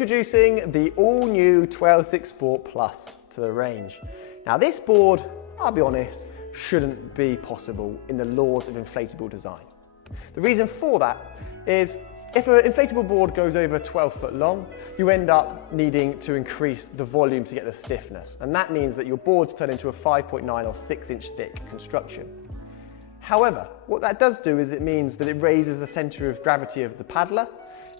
Introducing the all-new 12.6 Sport Plus to the range. Now this board, I'll be honest, shouldn't be possible in the laws of inflatable design. The reason for that is if an inflatable board goes over 12 foot long, you end up needing to increase the volume to get the stiffness. And that means that your boards turn into a 5.9 or 6 inch thick construction. However, what that does do is it means that it raises the center of gravity of the paddler,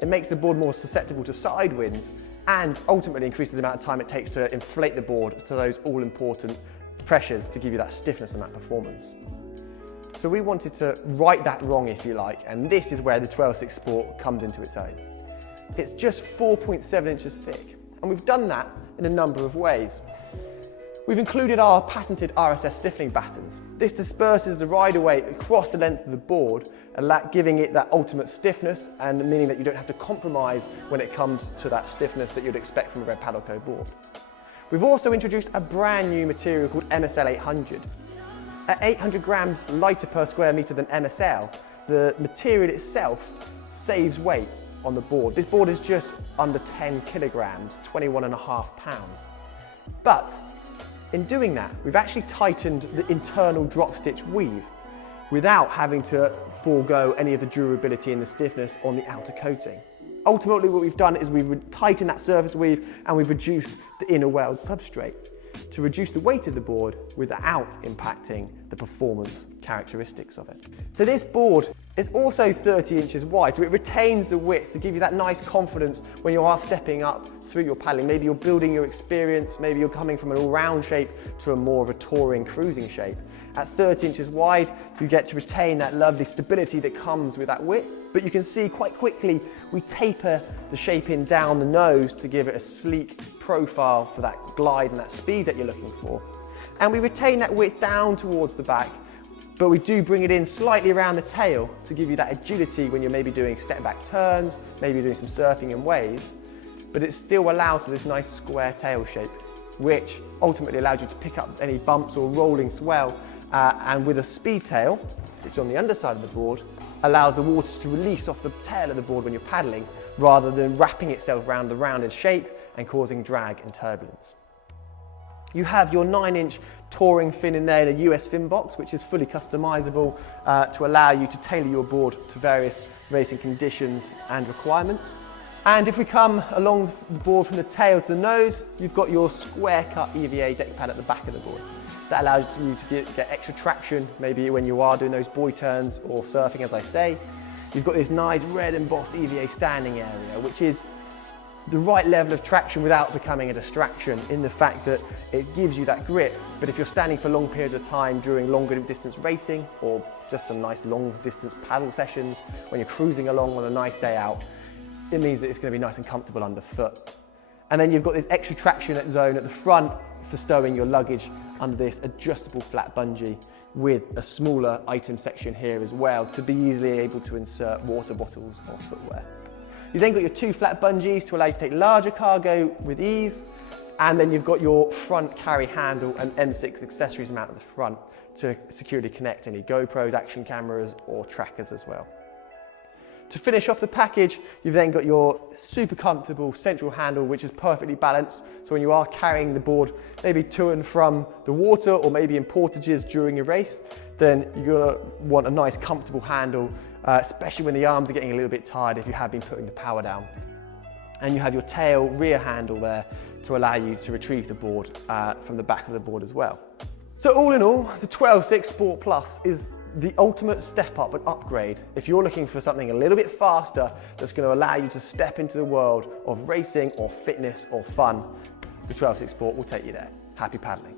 it makes the board more susceptible to side winds, and ultimately increases the amount of time it takes to inflate the board to those all important pressures to give you that stiffness and that performance. So we wanted to right that wrong, if you like, and this is where the 12.6 Sport comes into its own. It's just 4.7 inches thick, and we've done that in a number of ways. We've included our patented RSS stiffening battens. This disperses the rider weight across the length of the board, giving it that ultimate stiffness and meaning that you don't have to compromise when it comes to that stiffness that you'd expect from a Red Paddle Co board. We've also introduced a brand new material called MSL 800. At 800 grams lighter per square metre than MSL, the material itself saves weight on the board. This board is just under 10 kilograms, 21.5 pounds. But in doing that, we've actually tightened the internal drop stitch weave without having to forego any of the durability and the stiffness on the outer coating. Ultimately, what we've done is we've tightened that surface weave and we've reduced the inner weld substrate to reduce the weight of the board without impacting the performance characteristics of it. So this board is also 30 inches wide, so it retains the width to give you that nice confidence when you are stepping up through your paddling. Maybe you're building your experience, maybe you're coming from an all-round shape to a more of a touring cruising shape. At 30 inches wide, you get to retain that lovely stability that comes with that width, but you can see quite quickly we taper the shaping down the nose to give it a sleek profile for that glide and that speed that you're looking for. And we retain that width down towards the back, but we do bring it in slightly around the tail to give you that agility when you're maybe doing step back turns, maybe doing some surfing and waves, but it still allows for this nice square tail shape, which ultimately allows you to pick up any bumps or rolling swell, and with a speed tail, which is on the underside of the board, allows the water to release off the tail of the board when you're paddling, rather than wrapping itself around the rounded shape and causing drag and turbulence. You have your 9-inch touring fin in there in a US fin box, which is fully customizable to allow you to tailor your board to various racing conditions and requirements. And if we come along the board from the tail to the nose, you've got your square cut EVA deck pad at the back of the board. That allows you to get extra traction, maybe when you are doing those buoy turns or surfing, as I say. You've got this nice red embossed EVA standing area, which is the right level of traction without becoming a distraction, in the fact that it gives you that grip. But if you're standing for long periods of time during longer distance racing or just some nice long distance paddle sessions, when you're cruising along on a nice day out, it means that it's going to be nice and comfortable underfoot. And then you've got this extra traction zone at the front for stowing your luggage under this adjustable flat bungee with a smaller item section here as well to be easily able to insert water bottles or footwear. You've then got your 2 flat bungees to allow you to take larger cargo with ease, and then you've got your front carry handle and M6 accessories mount at the front to securely connect any GoPros, action cameras or trackers as well. To finish off the package, you've then got your super comfortable central handle, which is perfectly balanced. So when you are carrying the board, maybe to and from the water or maybe in portages during your race, then you're gonna want a nice comfortable handle, especially when the arms are getting a little bit tired if you have been putting the power down. And you have your tail rear handle there to allow you to retrieve the board from the back of the board as well. So all in all, the 12.6 Sport Plus is the ultimate step up and upgrade if you're looking for something a little bit faster that's going to allow you to step into the world of racing or fitness or fun. The 12.6 Sport will take you there. Happy paddling.